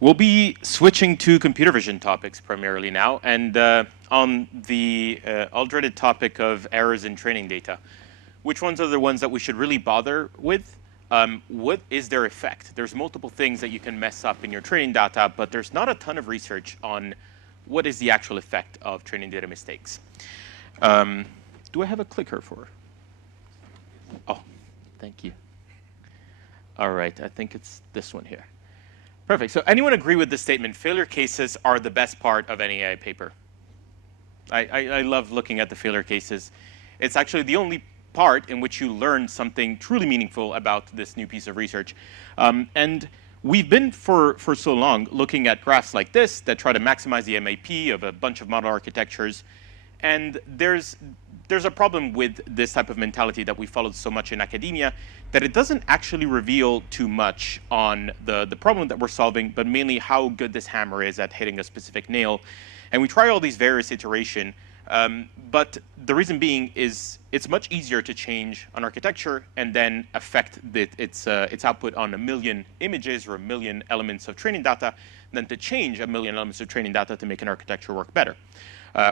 We'll be switching to computer vision topics primarily now, and on the all-dreaded topic of errors in training data. Which ones are the ones that we should really bother with? What is their effect? There's multiple things that you can mess up in your training data, but there's not a ton of research on what is the actual effect of training data mistakes. Do I have a clicker for? Oh, thank you. All right, I think it's this one here. Perfect. So anyone agree with this statement? Failure cases are the best part of any AI paper. I love looking at the failure cases. It's actually the only part in which you learn something truly meaningful about this new piece of research. And we've been, for so long, looking at graphs like this that try to maximize the MAP of a bunch of model architectures. And there's a problem with this type of mentality that we followed so much in academia, that it doesn't actually reveal too much on the problem that we're solving, but mainly how good this hammer is at hitting a specific nail. And we try all these various iterations, but the reason being is it's much easier to change an architecture and then affect its output on 1 million images or 1 million elements of training data than to change 1 million elements of training data to make an architecture work better,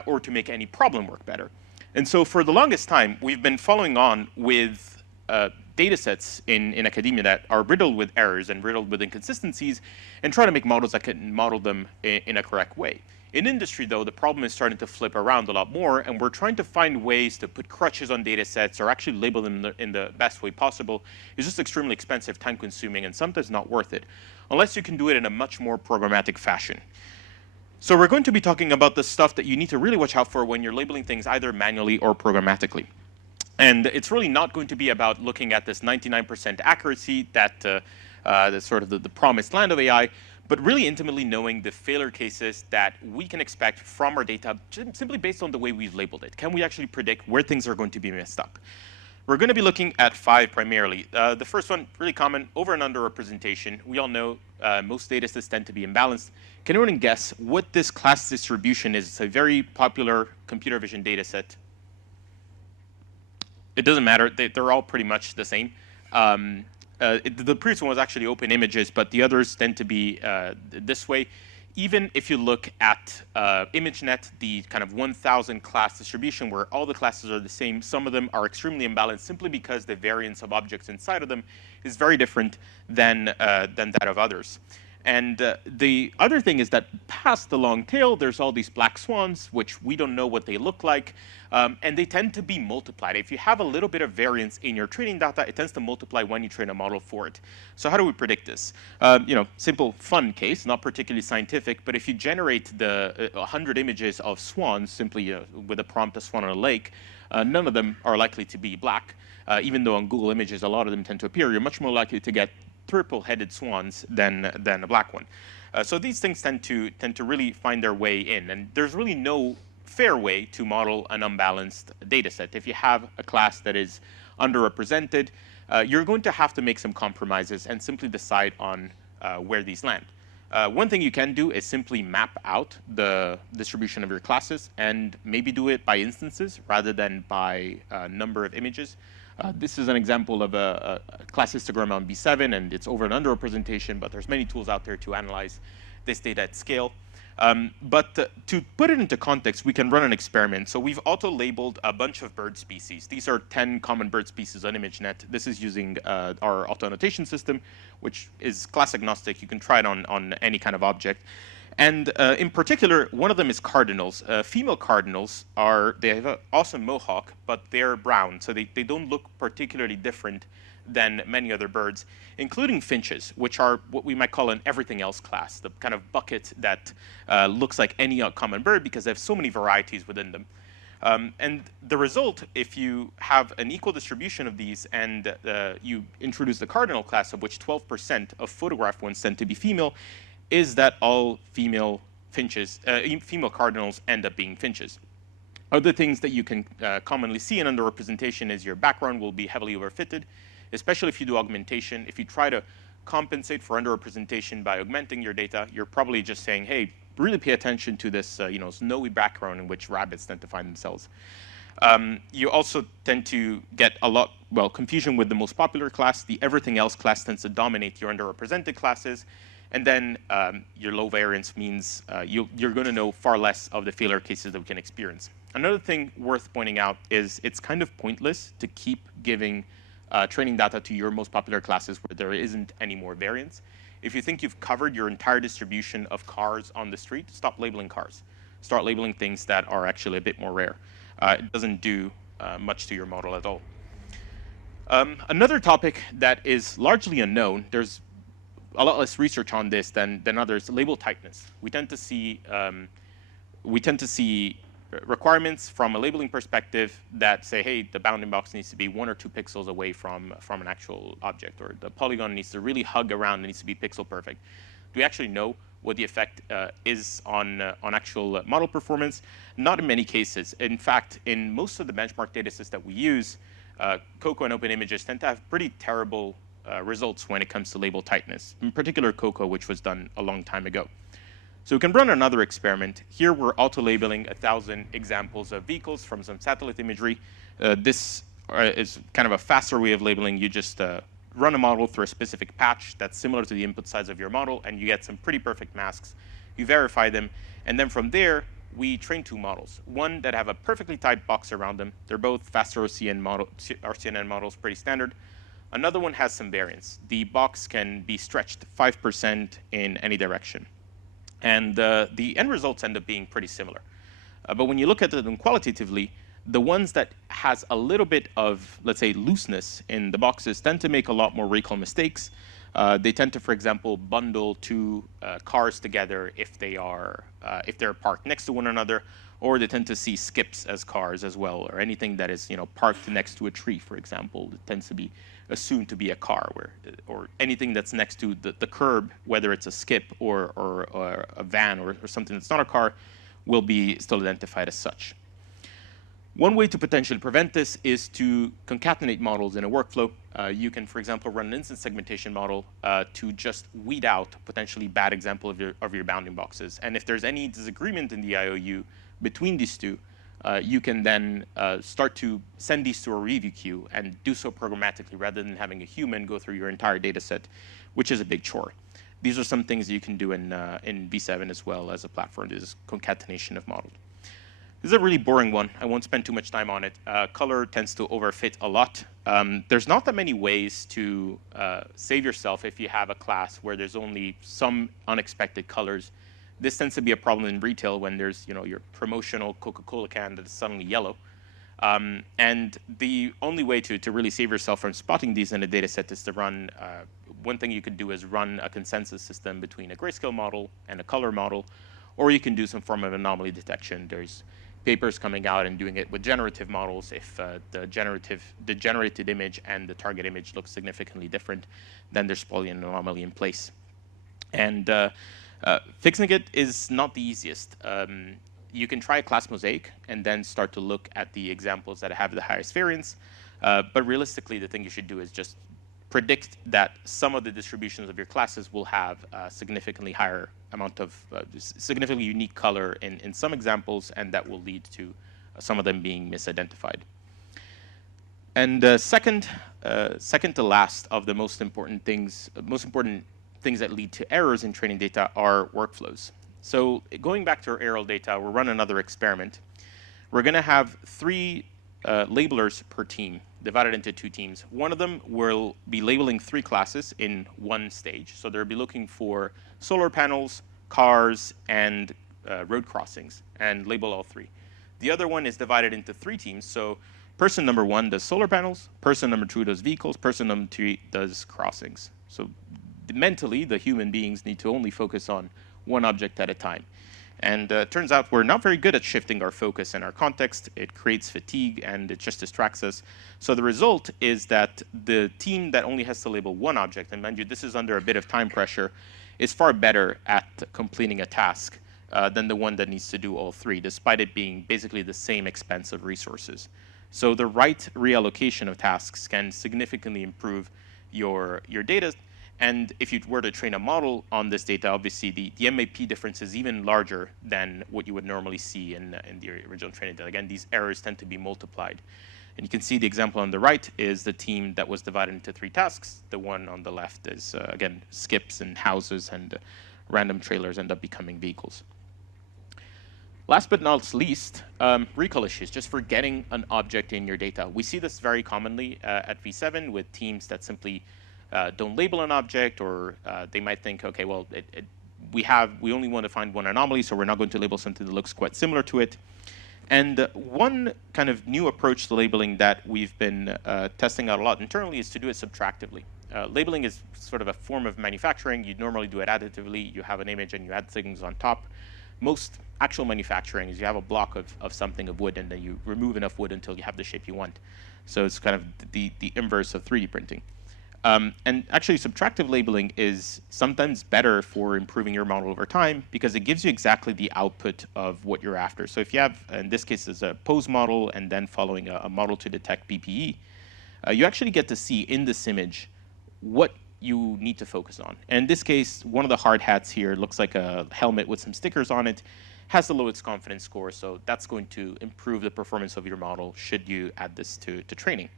or to make any problem work better. And so for the longest time, we've been following on with data sets in academia that are riddled with errors and riddled with inconsistencies, and try to make models that can model them in a correct way. In industry, though, the problem is starting to flip around a lot more, and we're trying to find ways to put crutches on data sets or actually label them in the best way possible. It's just extremely expensive, time-consuming, and sometimes not worth it, unless you can do it in a much more programmatic fashion. So we're going to be talking about the stuff that you need to really watch out for when you're labeling things either manually or programmatically. And it's really not going to be about looking at this 99% accuracy that's sort of the promised land of AI, but really intimately knowing the failure cases that we can expect from our data simply based on the way we've labeled it. Can we actually predict where things are going to be messed up? We're going to be looking at 5 primarily. The first one, really common, over and under representation. We all know most data sets tend to be imbalanced. Can anyone guess what this class distribution is? It's a very popular computer vision data set. It doesn't matter. They're all pretty much the same. The previous one was actually open images, but the others tend to be this way. Even if you look at ImageNet, the kind of 1,000 class distribution where all the classes are the same, some of them are extremely imbalanced simply because the variance of objects inside of them is very different than that of others. And the other thing is that past the long tail, there's all these black swans, which we don't know what they look like, and they tend to be multiplied. If you have a little bit of variance in your training data, it tends to multiply when you train a model for it. So how do we predict this? Simple, fun case, not particularly scientific, but if you generate the 100 images of swans simply with a prompt, a swan on a lake, none of them are likely to be black. Even though on Google Images, a lot of them tend to appear, you're much more likely to get triple-headed swans than a black one. So these things tend to really find their way in, and there's really no fair way to model an unbalanced data set. If you have a class that is underrepresented, you're going to have to make some compromises and simply decide on where these land. One thing you can do is simply map out the distribution of your classes and maybe do it by instances rather than by number of images. This is an example of a class histogram on B7, and it's over and under representation, but there's many tools out there to analyze this data at scale. But to put it into context, we can run an experiment. So we've auto-labeled a bunch of bird species. These are 10 common bird species on ImageNet. This is using our auto-annotation system, which is class agnostic. You can try it on any kind of object. And in particular, one of them is cardinals. Female cardinals they have an awesome mohawk, but they're brown, so they don't look particularly different than many other birds, including finches, which are what we might call an everything else class, the kind of bucket that looks like any common bird because they have so many varieties within them. And the result, if you have an equal distribution of these and you introduce the cardinal class, of which 12% of photographed ones tend to be female, is that all female finches, female cardinals end up being finches. Other things that you can commonly see in underrepresentation is your background will be heavily overfitted, especially if you do augmentation. If you try to compensate for underrepresentation by augmenting your data, you're probably just saying, hey, really pay attention to this snowy background in which rabbits tend to find themselves. You also tend to get a lot, confusion with the most popular class. The everything else class tends to dominate your underrepresented classes. And then your low variance means you're going to know far less of the failure cases that we can experience. Another thing worth pointing out is it's kind of pointless to keep giving training data to your most popular classes where there isn't any more variance. If you think you've covered your entire distribution of cars on the street, stop labeling cars. Start labeling things that are actually a bit more rare. It doesn't do much to your model at all. Another topic that is largely unknown, there's a lot less research on this than others, label tightness. We tend to see requirements from a labeling perspective that say, hey, the bounding box needs to be 1 or 2 pixels away from an actual object, or the polygon needs to really hug around, it needs to be pixel perfect. Do we actually know what the effect is on actual model performance? Not in many cases. In fact, in most of the benchmark datasets that we use, COCO and OpenImages tend to have pretty terrible results when it comes to label tightness, in particular COCO, which was done a long time ago. So we can run another experiment. Here we're auto-labeling 1,000 examples of vehicles from some satellite imagery. This is kind of a faster way of labeling. You just run a model through a specific patch that's similar to the input size of your model, and you get some pretty perfect masks. You verify them, and then from there, we train 2 models. One that have a perfectly tight box around them. They're both faster RCNN models, pretty standard. Another one has some variance. The box can be stretched 5% in any direction. And the end results end up being pretty similar. But when you look at them qualitatively, the ones that has a little bit of, let's say, looseness in the boxes tend to make a lot more recall mistakes. They tend to, for example, bundle 2 cars together if they're parked next to one another, or they tend to see skips as cars as well, or anything that is parked next to a tree, for example. It tends to be assumed to be a car, or anything that's next to the curb, whether it's a skip or a van or something that's not a car, will be still identified as such. One way to potentially prevent this is to concatenate models in a workflow. You can, for example, run an instance segmentation model to just weed out potentially bad example of your bounding boxes. And if there's any disagreement in the IOU between these two, you can then start to send these to a review queue and do so programmatically rather than having a human go through your entire data set, which is a big chore. These are some things you can do in V7 as well as a platform. This is concatenation of models. This is a really boring one. I won't spend too much time on it. Color tends to overfit a lot. There's not that many ways to save yourself if you have a class where there's only some unexpected colors. This tends to be a problem in retail when there's your promotional Coca-Cola can that is suddenly yellow. And the only way to really save yourself from spotting these in a data set is to run, one thing you could do is run a consensus system between a grayscale model and a color model, or you can do some form of anomaly detection. There's papers coming out and doing it with generative models. If the generated image and the target image look significantly different, then there's probably an anomaly in place. And fixing it is not the easiest. You can try a class mosaic and then start to look at the examples that have the highest variance. But realistically, the thing you should do is just predict that some of the distributions of your classes will have a significantly higher amount of significantly unique color in some examples, and that will lead to some of them being misidentified. And second to last of the most important things that lead to errors in training data are workflows. So going back to our aerial data, we'll run another experiment. We're going to have 3 labelers per team, divided into 2 teams. One of them will be labeling 3 classes in one stage. So they'll be looking for solar panels, cars, and road crossings, and label all 3. The other one is divided into 3 teams. So person number 1 does solar panels, person number 2 does vehicles, person number 3 does crossings. So mentally, the human beings need to only focus on one object at a time. And it turns out we're not very good at shifting our focus and our context. It creates fatigue, and it just distracts us. So the result is that the team that only has to label one object, and mind you, this is under a bit of time pressure, is far better at completing a task than the one that needs to do all 3, despite it being basically the same expense of resources. So the right reallocation of tasks can significantly improve your data. And if you were to train a model on this data, obviously the MAP difference is even larger than what you would normally see in the original training data. Again, these errors tend to be multiplied. And you can see the example on the right is the team that was divided into 3 tasks. The one on the left is, again, skips and houses, and random trailers end up becoming vehicles. Last but not least, recall issues, just forgetting an object in your data. We see this very commonly at V7 with teams that simply don't label an object, or they might think, okay, well, we only want to find one anomaly, so we're not going to label something that looks quite similar to it. And one kind of new approach to labeling that we've been testing out a lot internally is to do it subtractively. Labeling is sort of a form of manufacturing. You normally do it additively. You have an image and you add things on top. Most actual manufacturing is you have a block of something of wood, and then you remove enough wood until you have the shape you want. So it's kind of the inverse of 3D printing. And actually, subtractive labeling is sometimes better for improving your model over time because it gives you exactly the output of what you're after. So if you have, in this case, is a pose model and then following a model to detect BPE, you actually get to see in this image what you need to focus on. And in this case, one of the hard hats here looks like a helmet with some stickers on it, has the lowest confidence score, so that's going to improve the performance of your model should you add this to training.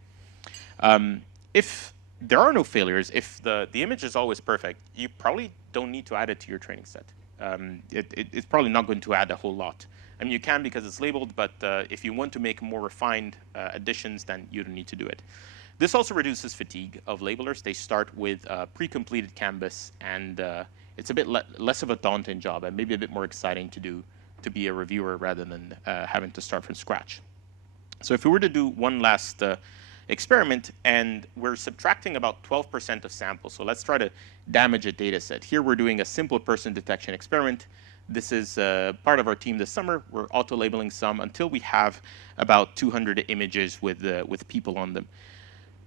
If there are no failures, if the image is always perfect, you probably don't need to add it to your training set. It's probably not going to add a whole lot. I mean, you can because it's labeled, but if you want to make more refined additions, then you don't need to do it. This also reduces fatigue of labelers. They start with a pre-completed canvas, and it's a bit less of a daunting job and maybe a bit more exciting to do to be a reviewer rather than having to start from scratch. So if we were to do one last experiment, and we're subtracting about 12% of samples. So let's try to damage a data set. Here we're doing a simple person detection experiment. This is part of our team this summer. We're auto-labeling some until we have about 200 images with people on them.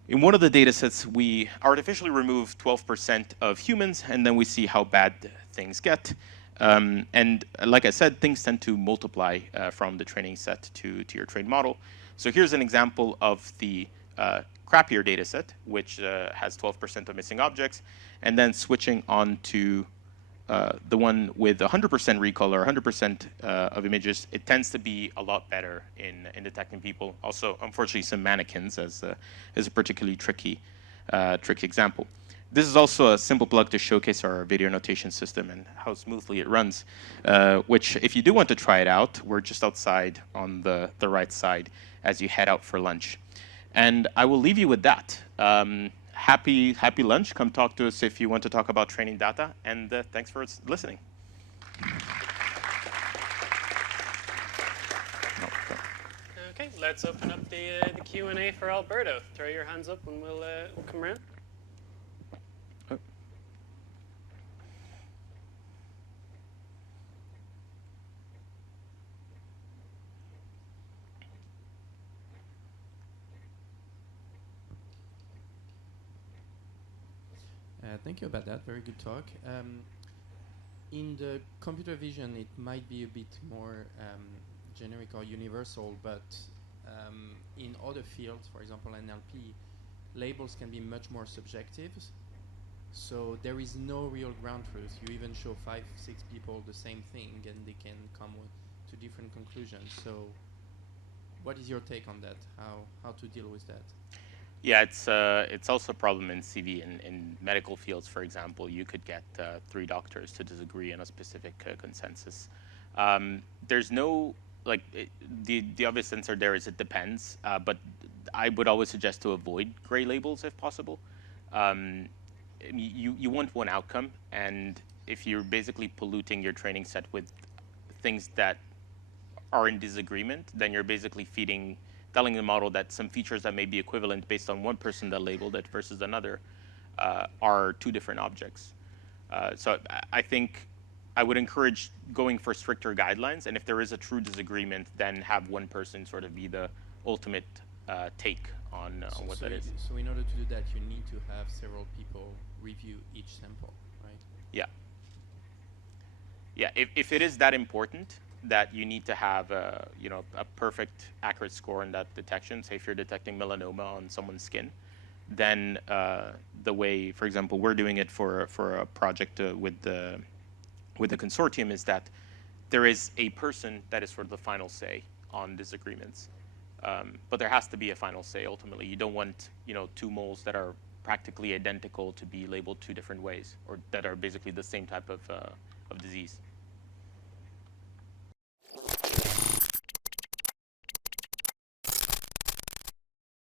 In one of the data sets, we artificially remove 12% of humans, and then we see how bad things get. And like I said, things tend to multiply from the training set to your trained model. So here's an example of the crappier data set, which has 12% of missing objects, and then switching on to the one with 100% recall or 100% of images. It tends to be a lot better in detecting people. Also, unfortunately, some mannequins as a particularly tricky example. This is also a simple plug to showcase our video notation system and how smoothly it runs, which if you do want to try it out, we're just outside on the right side as you head out for lunch. And I will leave you with that. Happy lunch. Come talk to us if you want to talk about training data. And thanks for listening. Okay, let's open up the Q&A for Alberto. Throw your hands up and we'll come around. Thank you about that. Very good talk. In the computer vision, it might be a bit more generic or universal, but in other fields, for example NLP, labels can be much more subjective. So there is no real ground truth. You even show 5, 6 people the same thing, and they can come to different conclusions. So what is your take on that? How to deal with that? Yeah, it's also a problem in CV. In medical fields, for example, you could get 3 doctors to disagree on a specific consensus. There's no, the obvious answer there is it depends, but I would always suggest to avoid gray labels if possible. You want one outcome, and if you're basically polluting your training set with things that are in disagreement, then you're basically telling the model that some features that may be equivalent based on one person that labeled it versus another are 2 different objects. So I think I would encourage going for stricter guidelines, and if there is a true disagreement, then have one person sort of be the ultimate take on what that is. So in order to do that, you need to have several people review each sample, right? Yeah. Yeah, if it is that important, that you need to have a perfect accurate score in that detection. Say if you're detecting melanoma on someone's skin, then the way, for example, we're doing it for a project with the consortium is that there is a person that is sort of the final say on disagreements. But there has to be a final say ultimately. You don't want, two moles that are practically identical to be labeled two different ways, or that are basically the same type of disease.